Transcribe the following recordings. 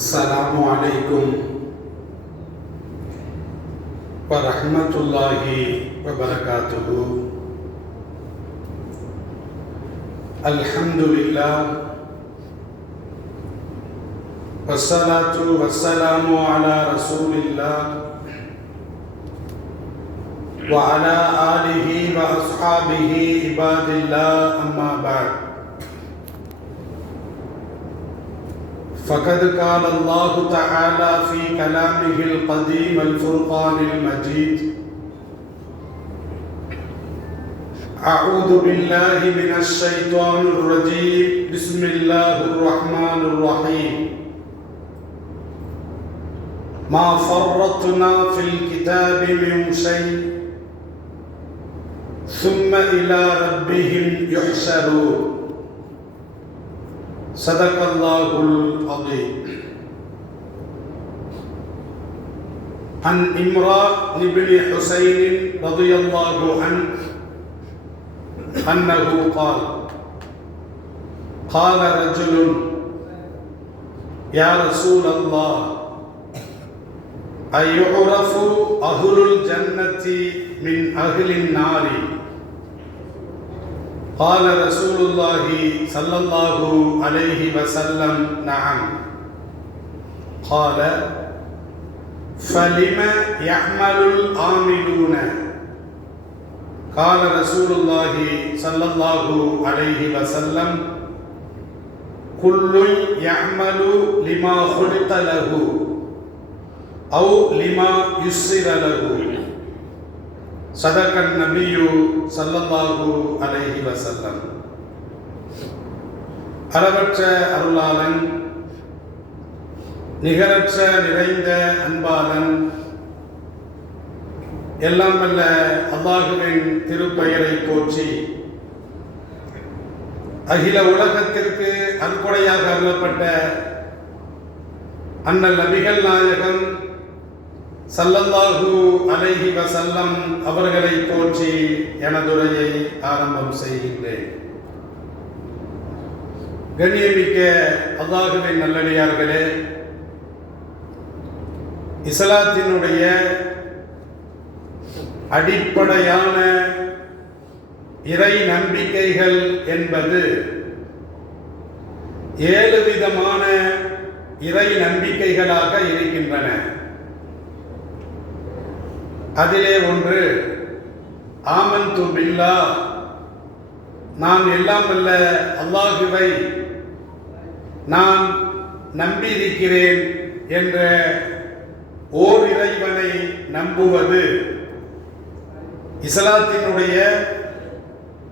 السلام عليكم ورحمة الله وبركاته. الحمد لله والصلاة والسلام على رسول الله وعلى آله وأصحابه عباد الله أما بعد. فقد قال الله تعالى في كلامه القديم الفرقان المجيد. أعوذ بالله من الشيطان الرجيم. بسم الله الرحمن الرحيم. ما فرطنا في الكتاب من شيء ثم إلى ربهم يحشرون. صدق الله العظيم. عن إمراء بن حسين رضي الله عنه أنه قال قال رجل يا رسول الله أيعرف أهل الجنة من أهل النار؟ قال رسول الله صلى الله عليه وسلم نعم. قال فلم يعمل العاملون؟ قال رسول الله صلى الله عليه وسلم كل يعمل لما خلق له أو لما يسر له. صدق النبي صلى الله عليه وسلم அளவற்ற அருளாளன் நிகரற்ற நிறைந்த அன்பாளன் எல்லாம் வல்ல அல்லாஹுவின் திருப்பெயரை போற்றி அகில உலகத்திற்கு அன்புடையாக அருளப்பட்ட அண்ணல் நபிகள் நாயகம் சல்லல்லாஹு அலைஹி வசல்லம் அவர்களை போற்றி எனதுரையை ஆரம்பம் செய்கின்றேன். கண்ணியமிக்க அல்லாஹுவின் நல்லடியார்களே இஸ்லாத்தினுடைய அடிப்படையான இறை நம்பிக்கைகள் என்பது ஏழு விதமான இறை நம்பிக்கைகளாக இருக்கின்றன. அதிலே ஒன்று ஆமன் பில்லா நான் எல்லாம் வல்ல அல்லாஹுவை நான் நம்பியிருக்கிறேன் என்ற ஓர் இறைவனை நம்புவது இஸ்லாத்தினுடைய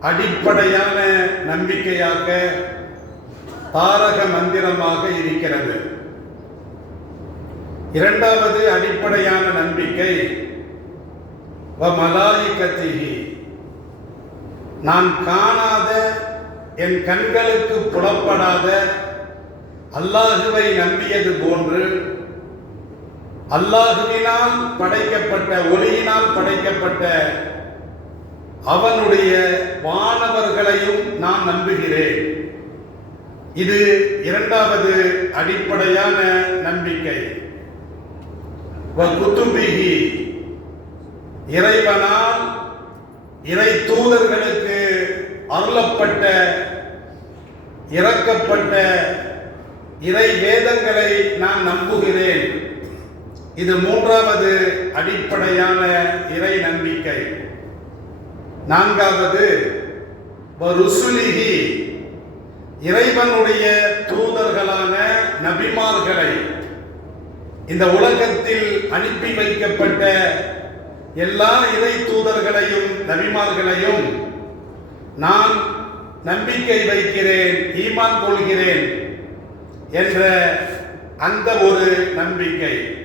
அடிப்படையான நம்பிக்கையாக தாரக மந்திரமாக இருக்கிறது. இரண்டாவது அடிப்படையான நம்பிக்கை வ மலாயிகத்திகி நான் காணாத என் கண்களுக்கு புலப்படாத அல்லாஹுவை நம்பியது போன்று அல்லாஹுவினால் படைக்கப்பட்ட ஒளியினால் படைக்கப்பட்ட அவனுடைய வானவர்களையும் நான் நம்புகிறேன். இது இரண்டாவது அடிப்படையான நம்பிக்கை. குத்துபிகி இறைவனால் இறை தூதர்களுக்கு அருளப்பட்ட இறக்கப்பட்ட இறை வேதங்களை நான் நம்புகிறேன். இது மூன்றாவது அடிப்படையான இறை நம்பிக்கை. நான்காவது ருசுலிகி இறைவனுடைய தூதர்களான நபிமார்களை இந்த உலகத்தில் அனுப்பி வைக்கப்பட்ட எல்லா இறை தூதர்களையும் நபிமார்களையும் நான் நம்பிக்கை வைக்கிறேன் ஈமான் கொள்கிறேன் என்ற அந்த ஒரு நம்பிக்கை.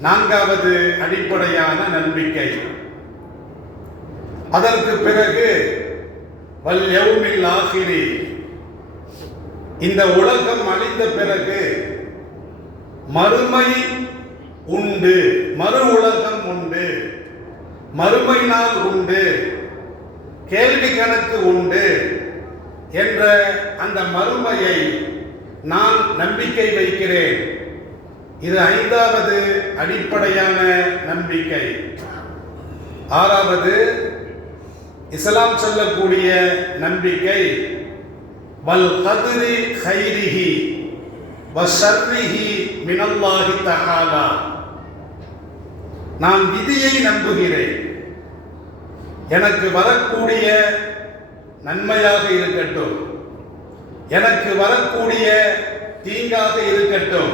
நான்காவது அடிப்படையான நம்பிக்கை. அதற்கு பிறகு வல் எவுமில் ஆசிரி இந்த உலகம் அழிந்த பிறகு மறுமை உண்டு. மறு உலகம் உண்டு. மறுமை நாள் உண்டு. கேள்வி கணக்கு உண்டு என்ற அந்த மறுமையை நான் நம்பிக்கை வைக்கிறேன். இது ஐந்தாவது அடிப்படையான நம்பிக்கை. ஆறாவது இஸ்லாம் சொல்லக்கூடிய நம்பிக்கை. வல் கதிரி ஹைரிஹி வஷர்ரிஹி மினல்லாஹி தகாலா நான் விதியை நம்புகிறேன். எனக்கு வரக்கூடிய நன்மையாக இருக்கட்டும். எனக்கு வரக்கூடிய தீங்காக இருக்கட்டும்.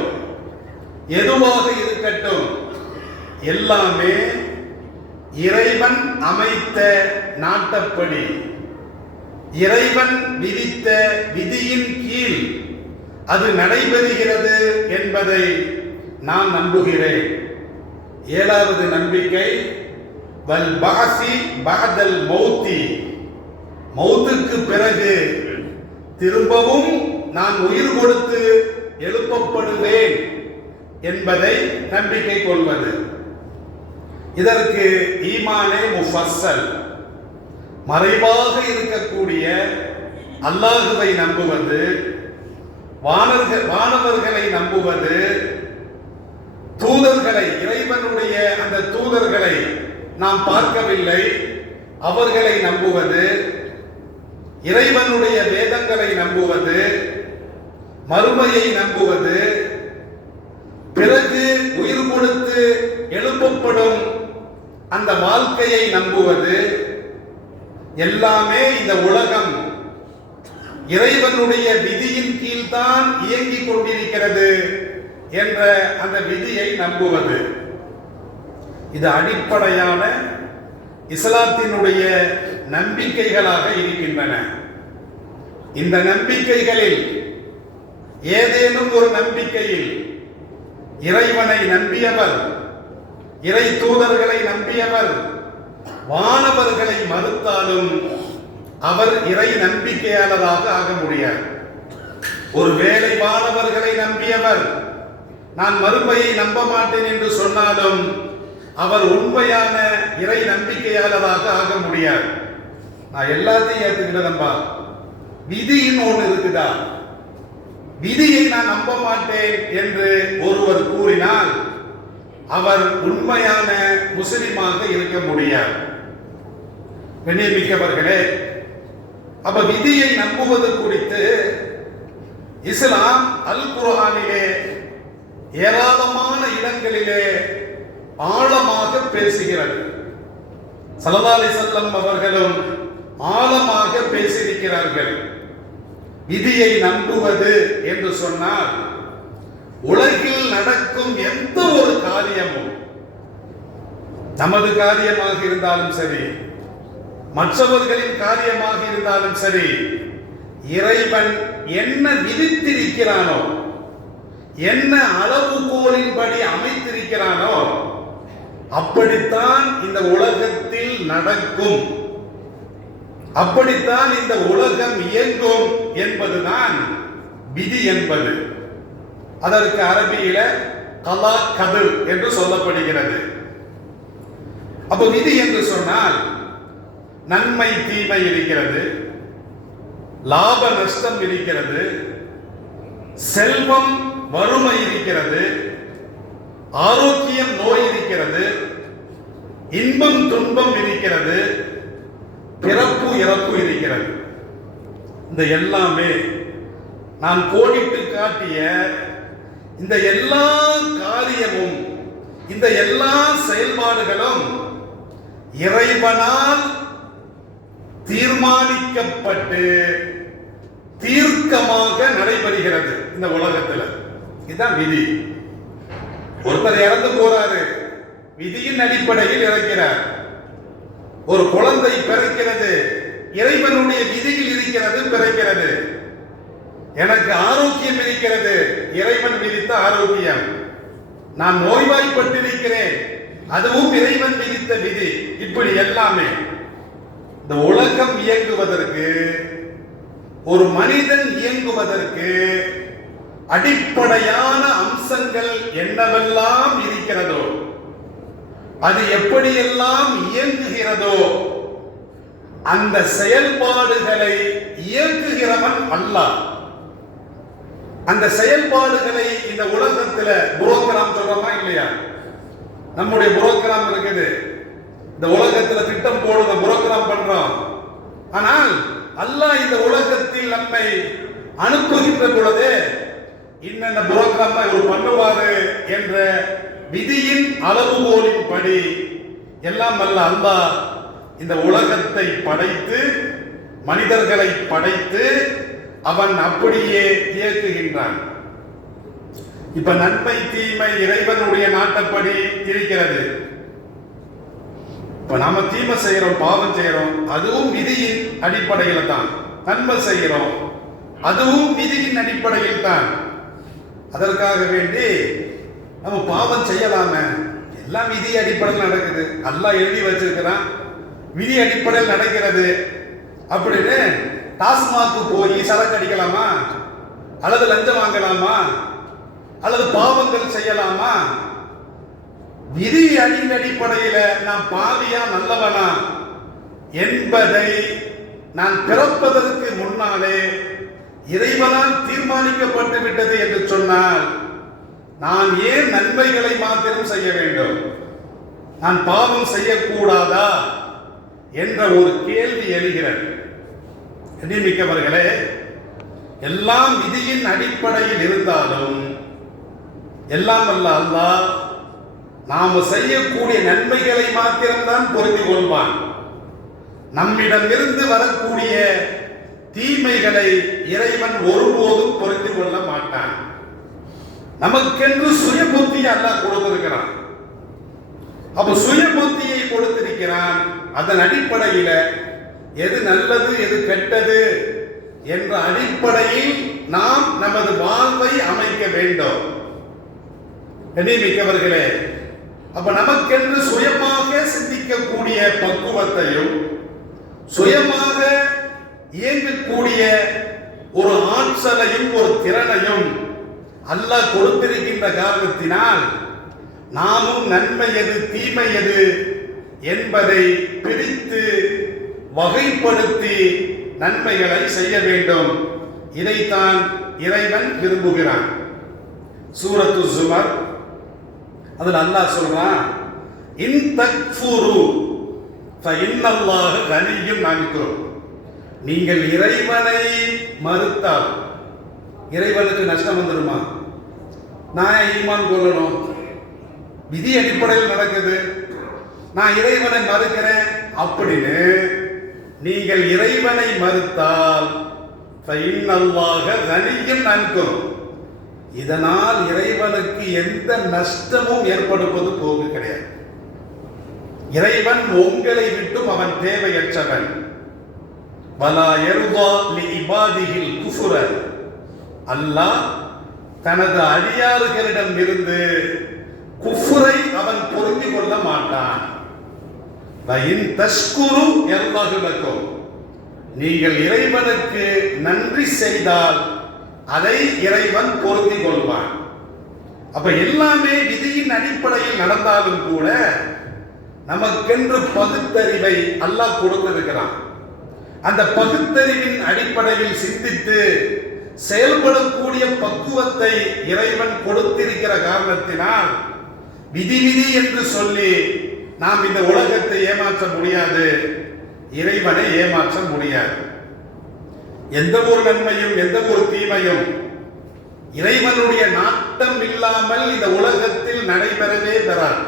எதுவாக இருக்கட்டும். எல்லாமே இறைவன் அமைத்த நாட்டப்படி. இறைவன் விதித்த விதியின் கீழ் அது நடைபெறுகிறது என்பதை நான் நம்புகிறேன். ஏழாவது நம்பிக்கை வல் பாசி பகதல் மௌத்தி. மௌத்துக்கு பிறகு திரும்பவும் நான் உயிர் கொடுத்து எழுப்பப்படுவேன் என்பதை நம்பிக்கை கொள்வது. இதற்கு ஈமானே முஃபஸ்ஸல். மறைவாக இருக்கக்கூடிய அல்லாஹுவை நம்புவது வானர்கள் வானவர்களை நம்புவது தூதர்களை இறைவனுடைய அந்த தூதர்களை நாம் பார்க்கவில்லை. அவர்களை நம்புவது இறைவனுடைய வேதங்களை நம்புவது மறுமையை நம்புவது பிறகு உயிர் கொடுத்து எழுப்பப்படும் அந்த வாழ்க்கையை நம்புவது எல்லாமே இந்த உலகம் இறைவனுடைய விதியின் கீழ்தான் இயங்கிக் கொண்டிருக்கிறது. என்ற அந்த விதியை நம்புவது. இது அடிப்படையான இஸ்லாத்தினுடைய நம்பிக்கைகளாக இருக்கின்றன. இந்த நம்பிக்கைகளில் ஏதேனும் ஒரு நம்பிக்கையில் இறைவனை நம்பியவர் இறை தூதர்களை நம்பியவர் வானவர்களை மறுத்தாலும் அவர் இறை நம்பிக்கையாளராக ஆக முடியாது. ஒருவேளை வானவர்களை நம்பியவர் நான் மறுமையை நம்ப மாட்டேன் என்று சொன்னாலும் அவர் உண்மையான இறை நம்பிக்கையாளராக ஆக முடியாது. நான் எல்லாத்தையும் ஏற்றுக்கிறதம்பா விதின்னு ஒன்று இருக்குதா? விதியை நான் நம்ப மாட்டேன் என்று ஒருவர் கூறினால் அவர் உண்மையான முஸ்லிமாக இருக்க முடியாது. கண்ணியமிக்கவர்களே அப்ப விதியை நம்புவது குறித்து இஸ்லாம் அல் குரானிலே ஏராளமான இடங்களிலே ஆழமாக பேசுகிறது. சலதாலி செல்லம் அவர்களும் ஆழமாக பேசியிருக்கிறார்கள். விதியை நம்புவது என்று சொன்னால் உலகில் நடக்கும் எந்த ஒரு காரியமும் நமது காரியமாக இருந்தாலும் சரி மற்றவர்களின் காரியமாக இருந்தாலும் சரி இறைவன் என்ன விதித்திருக்கிறானோ என்ன அளவுகோலின்படி அமைத்திருக்கிறானோ அப்படித்தான் இந்த உலகத்தில் நடக்கும். அப்படித்தான் இந்த உலகம் இயங்கும் என்பதுதான் விதி என்பது. அதற்கு அரபியில கலா கதிர் என்று சொல்லப்படுகிறது. அப்ப விதி என்று சொன்னால் நன்மை தீமை இருக்கிறது லாப நஷ்டம் இருக்கிறது செல்வம் வறுமை இருக்கிறது ஆரோக்கியம் நோய் இருக்கிறது இன்பம் துன்பம் இருக்கிறது பிறப்பு இறப்பு இருக்கிறது. இந்த எல்லாமே நான் கோடிட்டு காட்டிய இந்த எல்லா காரியமும் இந்த எல்லா செயல்பாடுகளும் இறைவனால் தீர்மானிக்கப்பட்டு தீர்க்கமாக நடைபெறுகிறது இந்த உலகத்தில். இதுதான் விதி. ஒருத்தர் இறந்து போறாரு. விதியின் அடிப்படையில் இறக்கிறார். ஒரு குழந்தை பிறக்கிறது. இறைவனுடைய விதியில் இருக்கிறது பிறக்கிறது. எனக்கு ஆரோக்கியம் இருக்கிறது. இறைவன் விதித்த ஆரோக்கியம். நான் நோய்வாய்ப்பட்டிருக்கிறேன். அதுவும் இறைவன் விதித்த விதி. இப்படி எல்லாமே. இந்த உலகம் இயங்குவதற்கு ஒரு மனிதன் இயங்குவதற்கு அடிப்படையான அம்சங்கள் என்னவெல்லாம் இருக்கிறதோ அது எப்படியெல்லாம் இயங்குகிறதோ அந்த செயல்பாடுகளை இயக்குகிறவன் அல்லாஹ். அந்த செயல்பாடுகளை இந்த உலகத்துல புரோகிராம் சொல்றோமா இல்லையா? நம்முடைய புரோகிராம் இருக்குது. இந்த உலகத்துல திட்டம் போடுற புரோகிராம் பண்றோம். ஆனால் அல்லாஹ் இந்த உலகத்தில் நம்மை அனுப்புகின்ற பொழுது இன்னென்ன புரோகிராம் இவர் பண்ணுவாரு என்ற விதியின் அளவுகோலின் படி எல்லாம் அல்ல அல்லா இந்த உலகத்தை படைத்து மனிதர்களை படைத்து அவன் அப்படியே இயக்குகின்றான். இப்ப நன்மை தீமை இறைவனுடைய நாட்டப்படி இருக்கிறது. இப்ப நாம தீமை செய்யறோம் பாவம் செய்யறோம் அதுவும் விதியின் அடிப்படையில தான் நன்மை செய்யறோம் அதுவும் விதியின் அடிப்படையில் தான் அதற்காக வேண்டி நம்ம பாவம் செய்யலாமே. எல்லாம் விதி அடிப்படையில் நடக்குது. நல்லா எழுதி வச்சிருக்கிறான். விதி அடிப்படையில் நடக்கிறது. அப்படின்னு டாஸ்மாக்கு போய் சரக்கு அடிக்கலாமா? அல்லது லஞ்சம் வாங்கலாமா? அல்லது பாவங்கள் செய்யலாமா? விதி அடியின் அடிப்படையில் நான் பாவியா நல்லவனா என்பதை நான் பிறப்பதற்கு முன்னாலே இறைவனால் தீர்மானிக்கப்பட்டு விட்டது என்று சொன்னால் நான் ஏன் நன்மைகளை மாத்திரம் செய்ய வேண்டும்? நான் பாவம் செய்யக்கூடாதா? என்ற ஒரு கேள்வி எழுகிறது. மிக்கவர்களே எல்லாம் விதியின் அடிப்படையில் இருந்தாலும் எல்லாம் அல்ல அல்லாஹ் நாம் செய்யக்கூடிய நன்மைகளை மாத்திரம்தான் பொருந்தி கொள்வான். நம்மிடமிருந்து வரக்கூடிய தீமைகளை இறைவன் ஒருபோதும் பொறுத்து கொள்ள மாட்டான். நமக்கென்று சுய புத்தியை அல்லாஹ் கொடுத்திருக்கிறான். அப்ப சுய புத்தியை கொடுத்திருக்கிறான். அதன் அடிப்படையில எது நல்லது எது கெட்டது என்ற அடிப்படையில் நாம் நமது வாழ்வை அமைக்க வேண்டும். மிக்கவர்களே அப்ப நமக்கென்று சுயமாக சிந்திக்கக்கூடிய பக்குவத்தையும் சுயமாக இயங்கக்கூடிய ஒரு ஆற்றலையும் ஒரு திறனையும் அல்லாஹ் கொடுத்திருக்கின்ற காரணத்தினால் நாமும் நன்மை எது தீமை எது என்பதை பிரித்து வகைப்படுத்தி நன்மைகளை செய்ய வேண்டும். இதைத்தான் இறைவன் விரும்புகிறான். சூரத்து சுமர் அதில் அல்லாஹ் சொல்றான் இன் தக்ஃபுரு ஃபஇன்னல்லாஹ கனியும் நான்கிறோம் நீங்கள் இறைவனை மறுத்தால் இறைவனுக்கு நஷ்டம் வந்துடுமா நான் ஈமான் கொள்ளணும்? விதி அடிப்படையில் நடக்குது. நான் இறைவனை மறுக்கிறேன் அப்படின்னு நீங்கள் இறைவனை மறுத்தால் ஃபஇன்னல்லாஹ தனியும் நன்கும். இதனால் இறைவனுக்கு எந்த நஷ்டமும் ஏற்படுவது போக கிடையாது. இறைவன் உங்களை விட்டும் அவன் தேவையற்றவன். வலா எருவா லி இபாதிகில் குஃபுர. அல்லாஹ் தனது அடியாறுகளிடம் இருந்து குஃபுரை அவன் பொருந்தி கொள்ள மாட்டான். வயின் தஷ்குரு எல்லாஹுலக்கும். நீங்கள் இறைவனுக்கு நன்றி செய்தால் அதை இறைவன் பொருந்தி கொள்வான். அப்ப எல்லாமே விதியின் அடிப்படையில் நடந்தாலும் கூட நமக்கென்று பகுத்தறிவை அல்லாஹ் கொடுத்திருக்கிறான். அந்த பகுத்தறிவின் அடிப்படையில் சிந்தித்து செயல்படக்கூடிய பக்குவத்தை இறைவன் கொடுத்திருக்கிற காரணத்தினால் விதி விதி என்று சொல்லி நாம் இந்த உலகத்தை ஏமாற்ற முடியாது இறைவனை ஏமாற்ற முடியாது. எந்த ஒரு நன்மையும் எந்த ஒரு தீமையும் இறைவனுடைய நாட்டம் இல்லாமல் இந்த உலகத்தில் நடைபெறவே பெறாது.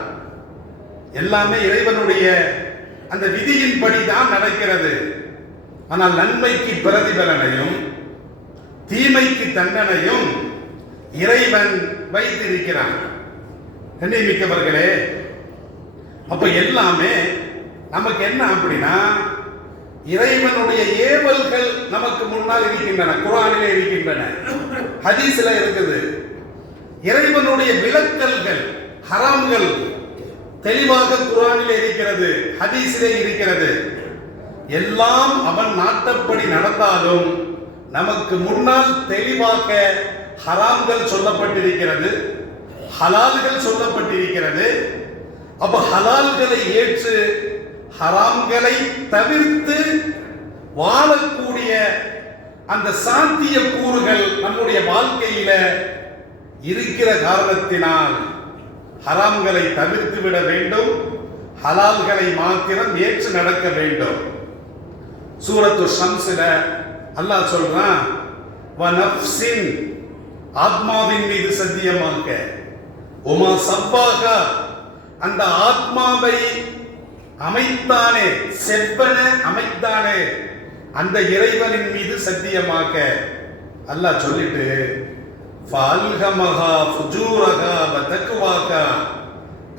எல்லாமே இறைவனுடைய அந்த விதியின்படி தான் நடக்கிறது. ஆனால் நன்மைக்கு பிரதிபலனையும் தீமைக்கு தண்டனையும் இறைவன் வைத்திருக்கிறான். மிக்கவர்களே அப்ப எல்லாமே நமக்கு என்ன அப்படின்னா இறைவனுடைய ஏவல்கள் நமக்கு முன்னால் இருக்கின்றன குரானிலே இருக்கின்றன ஹதீஸ்ல இருக்குது. இறைவனுடைய விலக்கல்கள் ஹராம்கள் தெளிவாக குரானிலே இருக்கிறது ஹதீஸிலே இருக்கிறது. எல்லாம் அவன் நாட்டப்படி நடந்தாலும் நமக்கு முன்னால் தெளிவாக ஹராம்கள் சொல்லப்பட்டிருக்கிறது ஹலால்கள் சொல்லப்பட்டிருக்கிறது. அப்ப ஹலால்களை ஏற்று ஹராம்களை தவிர்த்து வாழக்கூடிய அந்த சாத்திய கூறுகள் நம்முடைய வாழ்க்கையில இருக்கிற காரணத்தினால் ஹராம்களை தவிர்த்து விட வேண்டும் ஹலால்களை மாத்திரம் ஏற்று நடக்க வேண்டும். சூரத்து ஷம்ஸில் அல்லாஹ் சொல்கிறான் வ நஃப்ஸின் ஆத்மாவின் மீது சத்தியமாக உமா சப்பாக அந்த ஆத்மாவை அமைத்தானே செவ்வன அமைத்தானே அந்த இறைவனின் மீது சத்தியமாக அல்லாஹ் சொல்லிட்டு ஃபால்ஹமஹா ஃபுஜூரகா தக்குவாக்கா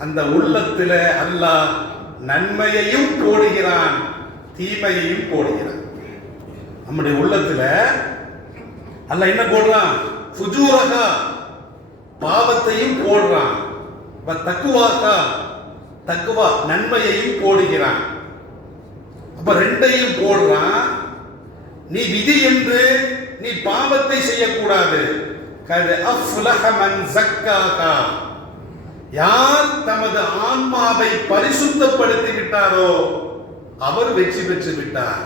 அந்த உள்ளத்தில் அல்லாஹ் நன்மையையும் போடுகிறான். தீமையையும் போடுகிறான் நம்முடைய உள்ளத்துல அல்ல என்ன போடுறான்? சுஜூரகா பாவத்தையும் போடுறான். தக்குவாக்கா தக்குவா நன்மையையும் போடுகிறான். அப்ப ரெண்டையும் போடுறான். நீ விதி என்று நீ பாவத்தை செய்யக்கூடாது. கது அஃப்லஹ மன் யார் தமது ஆன்மாவை பரிசுத்தப்படுத்தி விட்டாரோ அவர் வெற்றி பெற்று விட்டார்.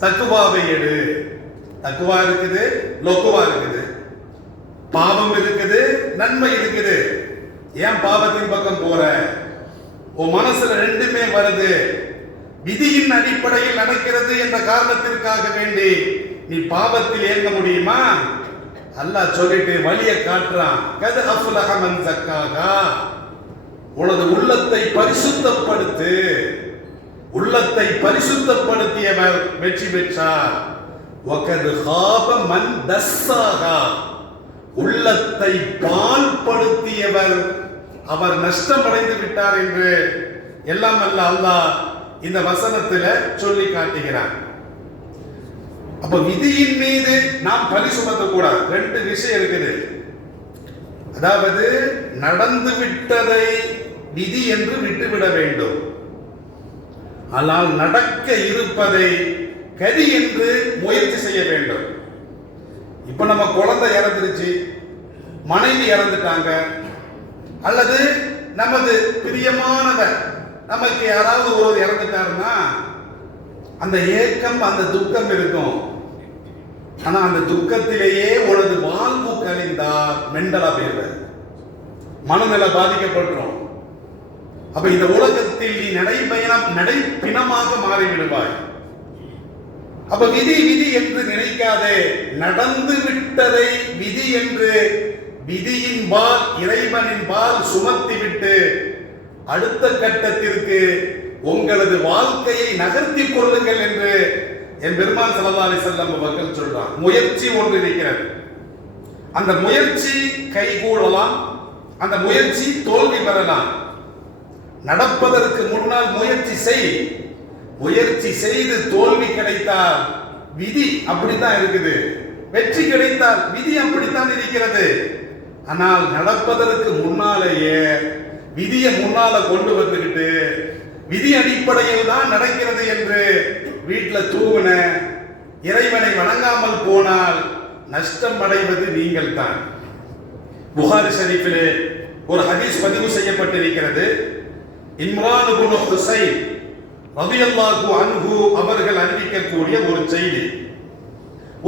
தக்குவாவை எடு. தக்குவா இருக்குது லொக்குவா இருக்குது. பாவம் இருக்குது நன்மை இருக்குது. ஏன் பாவத்தின் பக்கம் போற? உன் மனசுல ரெண்டுமே வருது. விதியின் அடிப்படையில் நடக்கிறது என்ற காரணத்திற்காக வேண்டி நீ பாவத்தில் இயங்க முடியுமா? அல்லாஹ் சொல்லிட்டு வழியை காட்டுறான். கது அஃபுலஹ மன் உனது உள்ளத்தை பரிசுத்தப்படுத்து. உள்ளத்தை பரிசுத்தப்படுத்தியவர் வெற்றி பெற்றார். வகது ஹாப மன் தஸ்ஸாகா. உள்ளத்தை பால்படுத்தியவர் அவர் நஷ்டமடைந்து விட்டார் என்று எல்லாம் அல்ல அல்லாஹ் இந்த வசனத்துல சொல்லி காட்டுகிறார் அப்ப விதியின் மீது நாம் பழி சுமத்த கூடாது. ரெண்டு விஷயம் இருக்குது. அதாவது நடந்து விட்டதை விதி என்று விட்டுவிட வேண்டும். ஆனால் நடக்க இருப்பதை கதி என்று முயற்சி செய்ய வேண்டும். இப்ப நம்ம குழந்தை இறந்துருச்சு மனைவி இறந்துட்டாங்க அல்லது நமது பிரியமானவர் நமக்கு யாராவது ஒரு இறந்துட்டாருன்னா அந்த ஏக்கம் அந்த துக்கம் இருக்கும். ஆனா அந்த துக்கத்திலேயே உனது வாழ்வு கழிந்தால் மெண்டலா போயிருவ மனநிலை பாதிக்கப்பட்டுரும். அப்ப இந்த உலகத்தில் நீ நடைபயணம் நடைப்பிணமாக மாறிவிடுவாய். அப்ப விதி விதி என்று நினைக்காதே. நடந்து விட்டதை விதி என்று விதியின் பால் இறைவனின் பால் சுமத்தி விட்டு அடுத்த கட்டத்திற்கு உங்களது வாழ்க்கையை நகர்த்தி கொள்ளுங்கள் என்று என் பெருமான் சல்லா செல்லம் அவர்கள் சொல்றான் முயற்சி ஒன்று இருக்கிறது. அந்த முயற்சி கைகூடலாம். அந்த முயற்சி தோல்வி பெறலாம். நடப்பதற்கு முன்னால் முயற்சி செய். முயற்சி செய்து தோல்வி கிடைத்தால் விதி அப்படித்தான் இருக்குது. வெற்றி கிடைத்தால் விதி அப்படித்தான் இருக்கிறது. ஆனால் நடப்பதற்கு முன்னாலேயே விதியை முன்னால கொண்டு வந்துக்கிட்டு விதி அடிப்படையில் தான் நடக்கிறது என்று வீட்டில் தூவின இறைவனை வணங்காமல் போனால் நஷ்டம் அடைவது நீங்கள் தான். புகாரி ஷரீஃபிலே ஒரு ஹதீஸ் பதிவு செய்யப்பட்டிருக்கிறது. இம்ரான் குனு ஹுசைன் ரதியல்லாஹு அன்ஹு அவர்கள் அறிவிக்கக்கூடிய ஒரு செய்தி.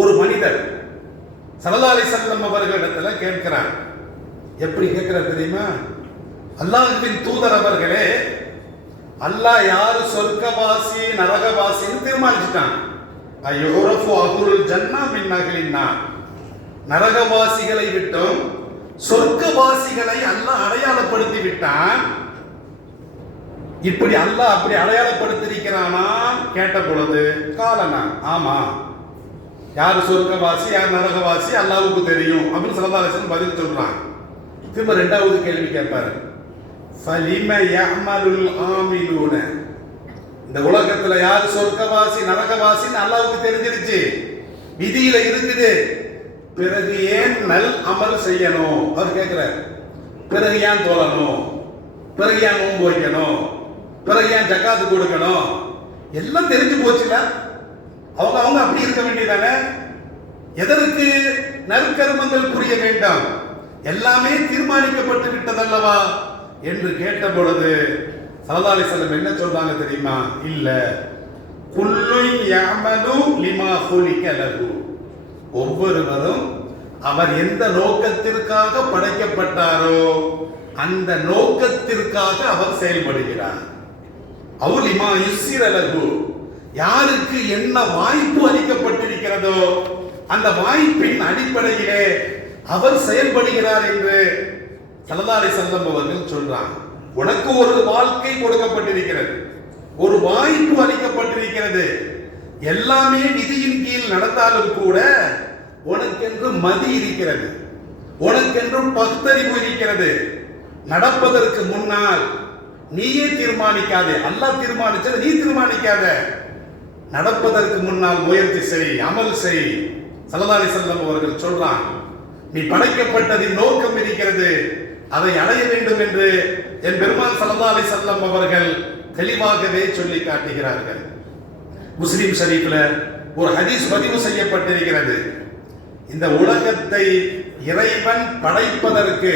ஒரு மனிதர் சல்லா சந்தம் அவர்களிடத்துல கேட்கிறார் எப்படி கேட்கிறார் தெரியுமா? அல்லாஹுவின் தூதர் அவர்களே அல்லாஹ் யாரு சொர்க்கவாசி நரகவாசின்னு தீர்மானிச்சுட்டான். ஐயோரஃபு அகுருள் ஜன்னா மின் நகலின்னா நரகவாசிகளை விட்டும் சொர்க்கவாசிகளை அல்லாஹ் அடையாளப்படுத்தி விட்டான். இப்படி அல்லாஹ் அப்படி அடையாளப்படுத்திருக்கிறானா கேட்ட பொழுது காலனா ஆமா. யார் சொர்க்கவாசி யார் நரகவாசி அல்லாவுக்கு தெரியும். அப்படின்னு சல்லல்லாஹு பதில் சொல்றான் திரும்ப ரெண்டாவது கேள்வி கேட்பாரு. இந்த உலகத்துல யார் சொர்க்கவாசி நரகவாசின்னு அல்லாவுக்கு தெரிஞ்சிருச்சு. விதியில இருக்குது. பிறகு ஏன் நல் அமல் செய்யணும்? அவர் கேட்கிறார் பிறகு ஏன் தோழணும்? பிறகு ஏன் நோன்பு வைக்கணும்? பிறகு ஏன் ஜக்காத்து கொடுக்கணும் எல்லாம் தெரிஞ்சு போச்சுல. அவங்க அவங்க அப்படி இருக்க வேண்டியதானே? எதற்கு நற்கருமங்கள் புரிய வேண்டாம்? எல்லாமே தீர்மானிக்கப்பட்டு விட்டதல்லவா? என்று கேட்ட பொழுது சல்லா செல்லம் என்ன சொல்றாங்க தெரியுமா? இல்ல. குல்லுன் யஅமலு லிமா குலிக ஒவ்வொருவரும் அவர் எந்த நோக்கத்திற்காக படைக்கப்பட்டாரோ அந்த நோக்கத்திற்காக அவர் செயல்படுகிறார். அவுலிமா யுஸ்ஸிரலகு யாருக்கு என்ன வாய்ப்பு அளிக்கப்பட்டிருக்கிறதோ அந்த வாய்ப்பின் அடிப்படையிலே அவர் செயல்படுகிறார் என்று சல்லல்லாஹு சந்தம் அவர்கள் சொல்றாங்க. உனக்கு ஒரு வாழ்க்கை கொடுக்கப்பட்டிருக்கிறது. ஒரு வாய்ப்பு அளிக்கப்பட்டிருக்கிறது. எல்லாமே நிதியின் கீழ் நடந்தாலும் கூட உனக்கென்று மதி இருக்கிறது. உனக்கென்றும் பகுத்தறிவு இருக்கிறது. நடப்பதற்கு முன்னால் நீயே தீர்மானிக்காதே. அல்லாஹ் தீர்மானிச்சது நீ தீர்மானிக்காத. நடப்பதற்கு முன்னால் முயற்சி செய் அமல் செய். சல்லதாரி செல்லம் அவர்கள் சொல்றான் நீ படைக்கப்பட்டதின் நோக்கம் இருக்கிறது. அதை அடைய வேண்டும் என்று என் பெருமான் சல்லல்லாஹு செல்லம் அவர்கள் தெளிவாகவே சொல்லி காட்டுகிறார்கள். முஸ்லிம் ஷரீஃப்ல ஒரு ஹதீஸ் பதிவு செய்யப்பட்டிருக்கிறது. இந்த உலகத்தை இறைவன் படைப்பதற்கு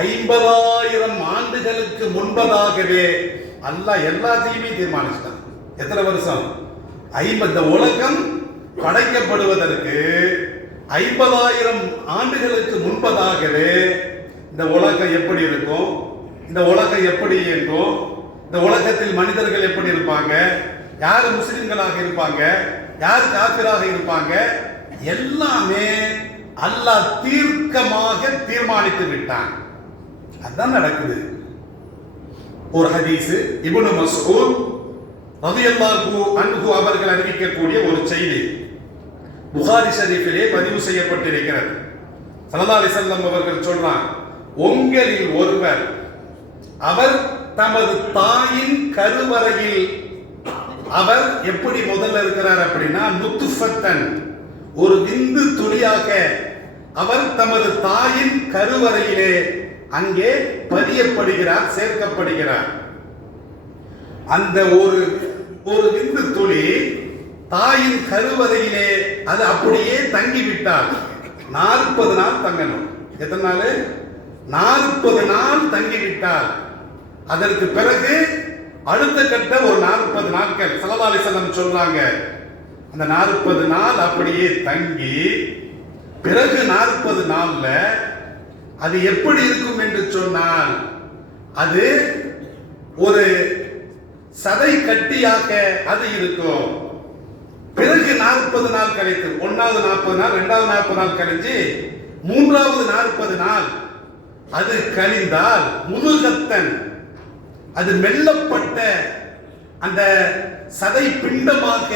ஐம்பதாயிரம் ஆண்டுகளுக்கு முன்பதாகவே அல்லாஹ் எல்லாத்தையுமே தீர்மானிச்சிட்டான். எத்தனை வருஷம்? ஐம்பது உலகம் படைக்கப்படுவதற்கு ஐம்பதாயிரம் ஆண்டுகளுக்கு முன்பதாகவே இந்த உலகம் எப்படி இருக்கும்? இந்த உலகம் எப்படி இயங்கும் இந்த உலகத்தில் மனிதர்கள் எப்படி இருப்பாங்க? யார் முஸ்லிம்களாக இருப்பாங்க? யார் காப்பிராக இருப்பாங்க? எல்லாமே அல்லாஹ் தீர்க்கமாக தீர்மானித்து விட்டான். அதுதான் நடக்குது. ஒரு ஹதீஸ் இபுனு மசூத் ரதியல்லாஹு அன்ஹு அவர்கள் அறிவிக்கக்கூடிய ஒரு செய்தி. புகாரி ஷரீஃபிலே பதிவு செய்யப்பட்டிருக்கிறது. ஸல்லல்லாஹு அலைஹி அவர்கள் சொல்றான் உங்களில் ஒருவர் அவர் தமது தாயின் கருவறையில் அவர் எப்படி முதல்ல இருக்கிறார் அப்படின்னா நுத்துஃபத்தன் ஒரு விந்து துளியாக அவர் தமது தாயின் கருவறையிலே அங்கே பதியப்படுகிறார் சேர்க்கப்படுகிறார். அந்த ஒரு ஒரு விந்து துளி தாயின் கருவறையிலே அது அப்படியே தங்கிவிட்டால் நாற்பது நாள் தங்கணும். எத்தனை நாள்? நாற்பது நாள் தங்கிவிட்டால் அதற்கு பிறகு அடுத்த கட்ட ஒரு நாற்பது நாட்கள் சலதாலி செல்லம் சொல்றாங்க. அந்த நாற்பது நாள் அப்படியே தங்கி பிறகு நாற்பது நாள்ல அது எப்படி இருக்கும் என்று சொன்னால் அது ஒரு சதை கட்டியாக அது இருக்கும். பிறகு நாற்பது நாள் கழித்து ஒன்னாவது நாற்பது நாள் இரண்டாவது நாற்பது நாள் கழிஞ்சு மூன்றாவது நாற்பது நாள் அது கழிந்தால் முதுகத்தன் அது மெல்லப்பட்ட அந்த சதை பிண்டமாக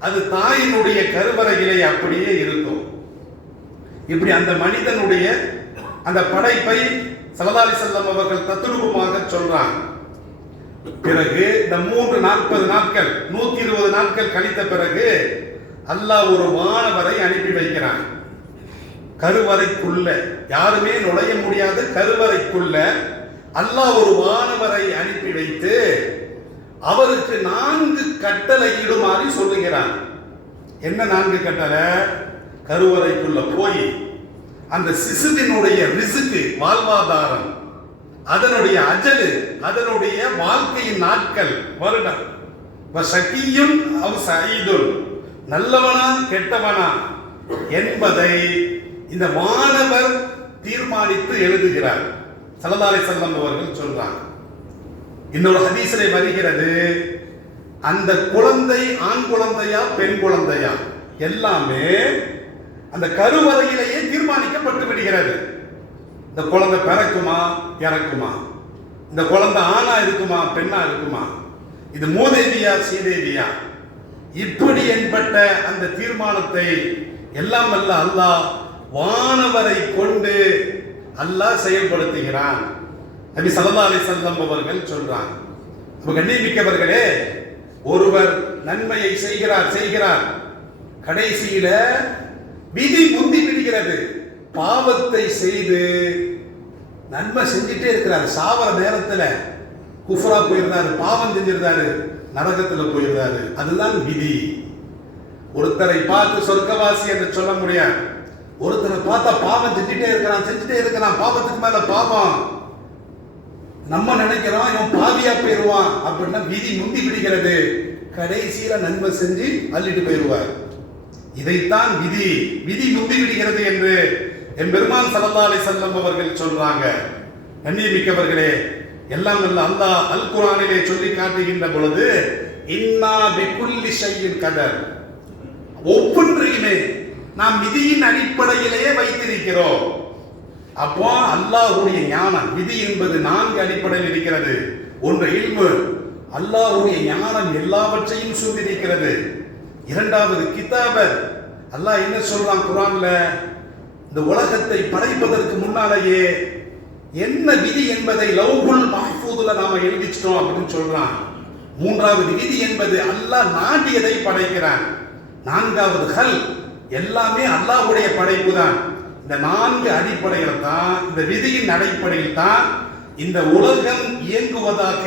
அது தாயினுடைய கருவறையிலே அப்படியே இருக்கும். இப்படி அந்த மனிதனுடைய அந்த படைப்பை சலதாரி செல்லம் அவர்கள் தத்துரூபமாக சொல்றாங்க. பிறகு இந்த மூன்று நாற்பது நாட்கள் நூத்தி இருபது நாட்கள் கழித்த பிறகு அல்லாஹ் ஒரு மாணவரை அனுப்பி வைக்கிறான். கருவறைக்குள்ள யாருமே நுழைய முடியாத கருவறைக்குள்ள அல்லாஹ் ஒரு மாணவரை அனுப்பி வைத்து அவருக்கு நான்கு கட்டளை இடுமாறி சொல்லுகிறான். என்ன நான்கு கட்டளை? கருவறைக்குள்ள போய் அந்த சிசுவினுடைய ரிசுக்கு வாழ்வாதாரம் அதனுடைய அஜலு அதனுடைய வாழ்க்கையின் நாட்கள் வருடம். சகியும் அவ் சயீதுல் நல்லவனா கெட்டவனா என்பதை இந்த மாணவர் தீர்மானித்து எழுதுகிறார். சலதாலை செல்லம் அவர்கள் சொல்றாங்க. இன்னொரு ஹதீசரை வருகிறது அந்த குழந்தை ஆண் குழந்தையா பெண் குழந்தையா? எல்லாமே அந்த கருவறையிலேயே தீர்மானிக்கப்பட்டு விடுகிறது. இந்த குழந்தை பிறக்குமா? இறக்குமா? இந்த குழந்தை ஆணா இருக்குமா? பெண்ணா இருக்குமா? இது மூதேவியா சீதேவியா இப்படி என்பட்ட அந்த தீர்மானத்தை எல்லாம் அல்ல அல்லாஹ் வானவரை கொண்டு அல்லாஹ் செயல்படுத்துகிறான். நபி சல்லா அலி வஸல்லம் அவர்கள் சொல்றாங்க. அப்ப கண்ணியமிக்கவர்களே ஒருவர் நன்மையை செய்கிறார் செய்கிறார். கடைசியில விதி முந்தி விடுகிறது பாவத்தை செய்து நன்மை செஞ்சுட்டே இருக்கிறார். சாவர நேரத்தில் குஃப்ரா போயிருந்தாரு பாவம் செஞ்சிருந்தாரு நரகத்தில் போயிருந்தாரு. அதுதான் விதி. ஒருத்தரை பார்த்து சொர்க்கவாசி என்று சொல்ல முடியாது. ஒருத்தரை பார்த்தா பாவம் செஞ்சுட்டே இருக்கிறான் செஞ்சுட்டே இருக்கிறான். பாவத்துக்கு மேல பாவம். நம்ம நினைக்கிறோம் இவன் பாவியா போயிடுவான் அப்படின்னா விதி முந்தி பிடிக்கிறது. கடைசியில நன்மை செஞ்சு அள்ளிட்டு போயிடுவார். இதைத்தான் விதி. விதி முந்திவிடுகிறது என்று என் பெருமான் சல்லா அலி செல்லம் அவர்கள் சொல்றாங்க. கண்ணியமிக்கவர்களே எல்லாம் நல்ல அல்லாஹ் அல் குரானிலே சொல்லி காட்டுகின்ற பொழுது இன்னா பிகுல்லி ஷையின் கதர். ஒவ்வொன்றையுமே நாம் விதியின் அடிப்படையிலேயே வைத்திருக்கிறோம். அப்போ அல்லாஹ்வுடைய ஞானம் விதி என்பது நான்கு அடிப்படையில் இருக்கிறது. ஒன்று இல்மு. அல்லாஹ்வுடைய ஞானம் எல்லாவற்றையும் சூழ்ந்திருக்கிறது. இரண்டாவது கிதாபர் அல்லாஹ் என்ன சொல்றான் குரான்ல இந்த உலகத்தை படைப்பதற்கு முன்னாலேயே என்ன விதி என்பதை லவ்குல் மஹ்பூதுல நாம எழுதிச்சிட்டோம் அப்படின்னு சொல்றான். மூன்றாவது விதி என்பது அல்லாஹ் நாட்டியதை படைக்கிறான். நான்காவது ஹல் எல்லாமே அல்லாஹ்வுடைய படைப்பு தான் இந்த நான்கு அடிப்படையில் தான் இந்த விதியின் அடிப்படையில் தான் இந்த உலகம் இயங்குவதாக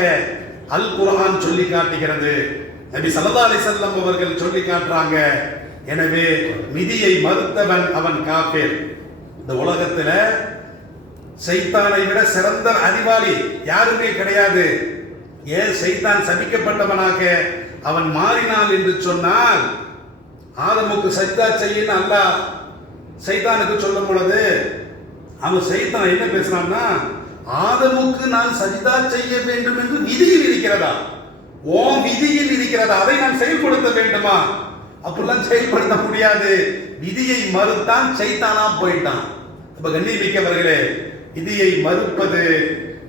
அல் குரான் சொல்லி காட்டுகிறது. நபி சல்லா அலி செல்லம் அவர்கள் சொல்லி காட்டுறாங்க எனவே நிதியை மறுத்தவன் அவன் காப்பேன் இந்த உலகத்துல சைத்தானை விட சிறந்த அறிவாளி யாருமே கிடையாது. ஏன் சைத்தான் சபிக்கப்பட்டவனாக அவன் மாறினான் என்று சொன்னால் ஆதமுக்கு சஜ்தா செய்யின்னு அல்லாஹ் சைத்தானுக்கு சொல்லும் பொழுது அவன் சைத்தான் என்ன பேசுறான்னா ஆதமுக்கு நான் சஜிதா செய்ய வேண்டும் என்று விதியில் இருக்கிறதா? ஓ விதியில் இருக்கிறது அதை நான் செயல்படுத்த வேண்டுமா? அப்படிலாம் செயல்படுத்த முடியாது. விதியை மறுத்தான் சைத்தானா போயிட்டான். அப்ப கண்ணியமிக்கவர்களே விதியை மறுப்பது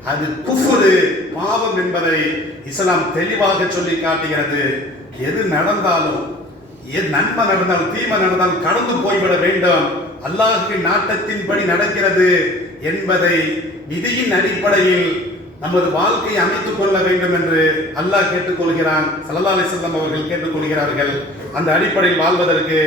அது குஃபுரு பாவம் என்பதை இஸ்லாம் தெளிவாக சொல்லி காட்டுகிறது. எது நடந்தாலும் எது நன்மை நடந்தாலும் தீமை நடந்தாலும் கடந்து போய்விட வேண்டும். அல்லாஹுக்கு நாட்டத்தின்படி நடக்கிறது என்பதை விதியின் அடிப்படையில் நமது வாழ்க்கையை அமைத்துக் கொள்ள வேண்டும் என்று அல்லாஹ் கேட்டுக்கொள்கிறான். சல்லா அலிசல்லாம் அவர்கள் கேட்டுக்கொள்கிறார்கள். அந்த அடிப்படையில் வாழ்வதற்கு